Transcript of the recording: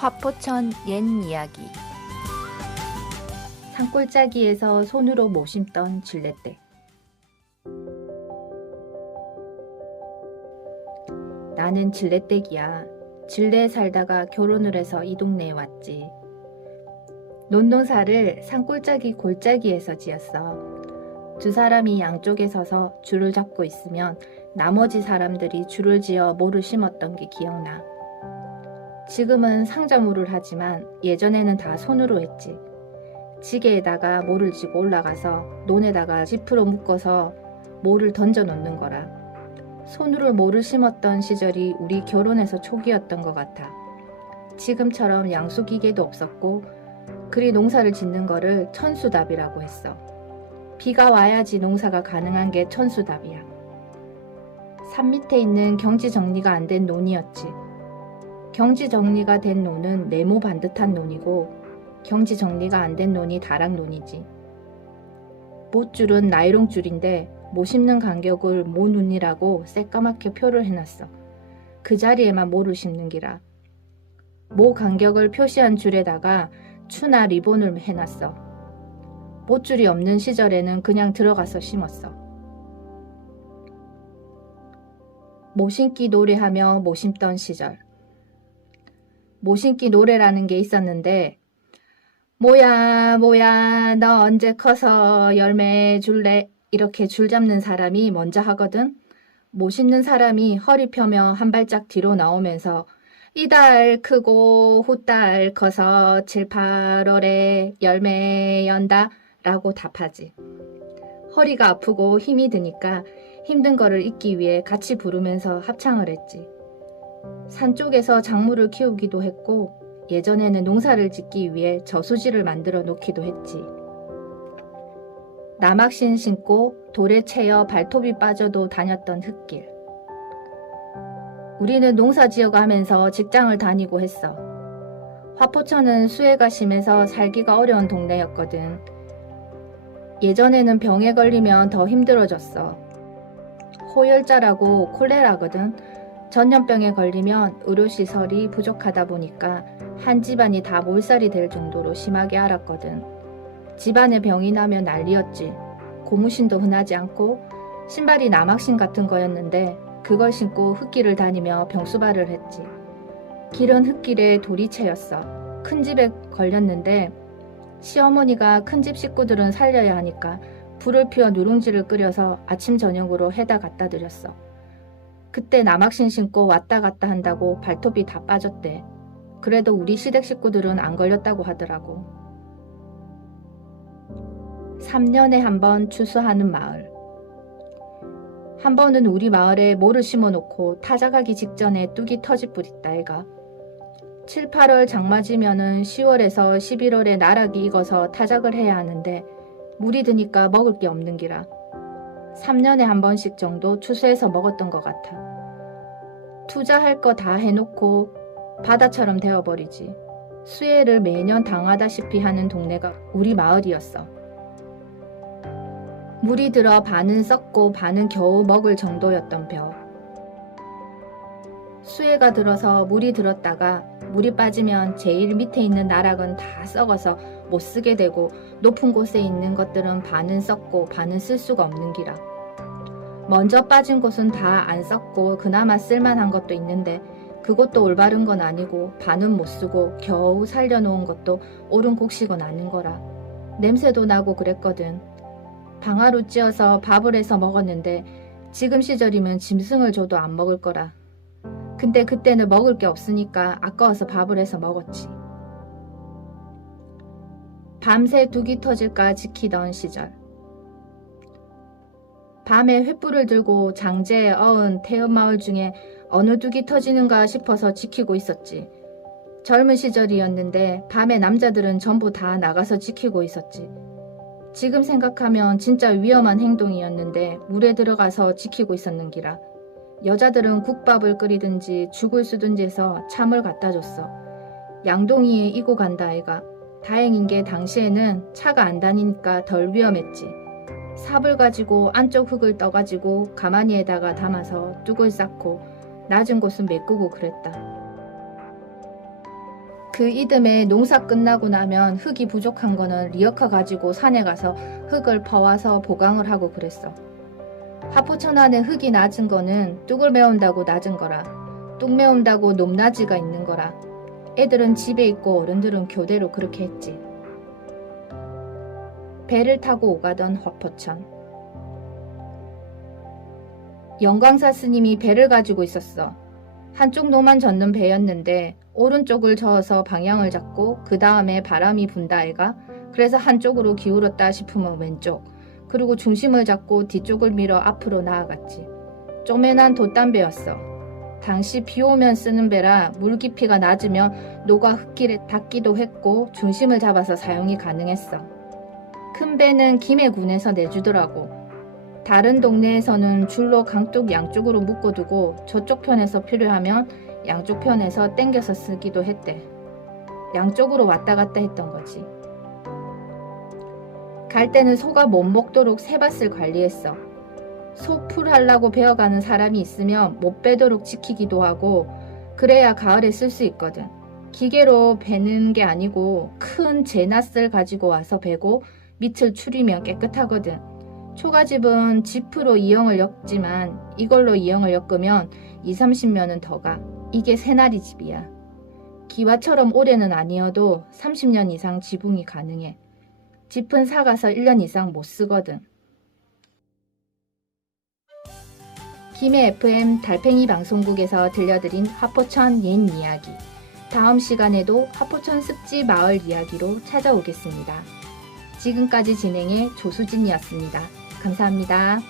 화포천 옛 이야기. 산골짜기에서 손으로 못 심던 질레떼. 나는 질레떼기야. 질레에 살다가 결혼을 해서 이 동네에 왔지. 논농사를 산골짜기 골짜기에서 지었어. 두 사람이 양쪽에 서서 줄을 잡고 있으면 나머지 사람들이 줄을 지어 모를 심었던 게 기억나. 지금은 상자모를 하지만 예전에는 다 손으로 했지. 지게에다가 모를 지고 올라가서 논에다가 지프로 묶어서 모를 던져 놓는 거라. 손으로 모를 심었던 시절이 우리 결혼해서 초기였던 것 같아. 지금처럼 양수기계도 없었고 그리 농사를 짓는 거를 천수답이라고 했어. 비가 와야지 농사가 가능한 게 천수답이야. 산 밑에 있는 경지 정리가 안 된 논이었지. 경지 정리가 된 논은 네모 반듯한 논이고 경지 정리가 안 된 논이 다락논이지. 못줄은 나이롱줄인데 못 심는 간격을 모눈이라고 새까맣게 표를 해놨어. 그 자리에만 모를 심는 기라. 모 간격을 표시한 줄에다가 추나 리본을 해놨어. 못줄이 없는 시절에는 그냥 들어가서 심었어. 모심기 노래하며 못 심던 시절. 모심기 노래라는 게 있었는데 뭐야 너 언제 커서 열매 줄래? 이렇게 줄 잡는 사람이 먼저 하거든. 못 심는 사람이 허리 펴며 한 발짝 뒤로 나오면서 이달 크고 후달 커서 7, 8월에 열매 연다 라고 답하지. 허리가 아프고 힘이 드니까 힘든 거를 잊기 위해 같이 부르면서 합창을 했지. 산 쪽에서 작물을 키우기도 했고 예전에는 농사를 짓기 위해 저수지를 만들어 놓기도 했지. 나막신 신고 돌에 채여 발톱이 빠져도 다녔던 흙길. 우리는 농사 지어가면서 직장을 다니고 했어. 화포천은 수해가 심해서 살기가 어려운 동네였거든. 예전에는 병에 걸리면 더 힘들어졌어. 호열자라고 콜레라거든. 전염병에 걸리면 의료시설이 부족하다 보니까 한 집안이 다 몰살이 될 정도로 심하게 앓았거든. 집안에 병이 나면 난리였지. 고무신도 흔하지 않고 신발이 나막신 같은 거였는데 그걸 신고 흙길을 다니며 병수발을 했지. 길은 흙길에 돌이 채였어. 큰 집에 걸렸는데 시어머니가 큰 집 식구들은 살려야 하니까 불을 피워 누룽지를 끓여서 아침 저녁으로 해다 갖다 드렸어. 그때 나막신 신고 왔다 갔다 한다고 발톱이 다 빠졌대. 그래도 우리 시댁 식구들은 안 걸렸다고 하더라고. 3년에 한 번 추수하는 마을. 한 번은 우리 마을에 모를 심어놓고 타작하기 직전에 뚝이 터질 뿌렸다 애가. 7, 8월 장맞으면은 10월에서 11월에 나락이 익어서 타작을 해야 하는데 물이 드니까 먹을 게 없는 기라. 3년에 한 번씩 정도 추수해서 먹었던 것 같아. 투자할 거 다 해놓고 바다처럼 되어버리지. 수해를 매년 당하다시피 하는 동네가 우리 마을이었어. 물이 들어 반은 썩고 반은 겨우 먹을 정도였던 벼. 수해가 들어서 물이 들었다가 물이 빠지면 제일 밑에 있는 나락은 다 썩어서 못 쓰게 되고 높은 곳에 있는 것들은 반은 썩고 반은 쓸 수가 없는 기라. 먼저 빠진 곳은 다 안 썩고 그나마 쓸만한 것도 있는데 그것도 올바른 건 아니고 반은 못 쓰고 겨우 살려놓은 것도 옳은 곡식은 아닌 거라. 냄새도 나고 그랬거든. 방아로 찧어서 밥을 해서 먹었는데 지금 시절이면 짐승을 줘도 안 먹을 거라. 근데 그때는 먹을 게 없으니까 아까워서 밥을 해서 먹었지. 밤새 둑이 터질까 지키던 시절. 밤에 횃불을 들고 장제에 어은 태읍마을 중에 어느 둑이 터지는가 싶어서 지키고 있었지. 젊은 시절이었는데 밤에 남자들은 전부 다 나가서 지키고 있었지. 지금 생각하면 진짜 위험한 행동이었는데 물에 들어가서 지키고 있었는 기라. 여자들은 국밥을 끓이든지 죽을 쓰든지 해서 참을 갖다 줬어. 양동이에 이고 간다 아이가. 다행인 게 당시에는 차가 안 다니니까 덜 위험했지. 삽을 가지고 안쪽 흙을 떠가지고 가마니에다가 담아서 뚝을 쌓고 낮은 곳은 메꾸고 그랬다. 그 이듬해 농사 끝나고 나면 흙이 부족한 거는 리어카 가지고 산에 가서 흙을 퍼와서 보강을 하고 그랬어. 하포천 안에 흙이 낮은 거는 뚝을 메운다고 낮은 거라, 뚝 메운다고 높낮이가 있는 거라. 애들은 집에 있고 어른들은 교대로 그렇게 했지. 배를 타고 오가던 화포천. 영광사 스님이 배를 가지고 있었어. 한쪽 노만 젓는 배였는데 오른쪽을 저어서 방향을 잡고 그 다음에 바람이 분다 애가. 그래서 한쪽으로 기울었다 싶으면 왼쪽, 그리고 중심을 잡고 뒤쪽을 밀어 앞으로 나아갔지. 쪼매난 돛담배였어. 당시 비 오면 쓰는 배라 물 깊이가 낮으면 노가 흙길에 닿기도 했고 중심을 잡아서 사용이 가능했어. 큰 배는 김해군에서 내주더라고. 다른 동네에서는 줄로 강둑 양쪽으로 묶어두고 저쪽 편에서 필요하면 양쪽 편에서 땡겨서 쓰기도 했대. 양쪽으로 왔다 갔다 했던 거지. 갈 때는 소가 못 먹도록 새밭을 관리했어. 소 풀하려고 베어가는 사람이 있으면 못 베도록 지키기도 하고, 그래야 가을에 쓸 수 있거든. 기계로 베는 게 아니고 큰 제낫을 가지고 와서 베고 밑을 추리면 깨끗하거든. 초가집은 지프로 이형을 엮지만 이걸로 이형을 엮으면 20-30년은 더 가. 이게 새나리 집이야. 기와처럼 오래는 아니어도 30년 이상 지붕이 가능해. 짚은 사가서 1년 이상 못 쓰거든. 김해 FM 달팽이 방송국에서 들려드린 하포천 옛 이야기. 다음 시간에도 하포천 습지 마을 이야기로 찾아오겠습니다. 지금까지 진행의 조수진이었습니다. 감사합니다.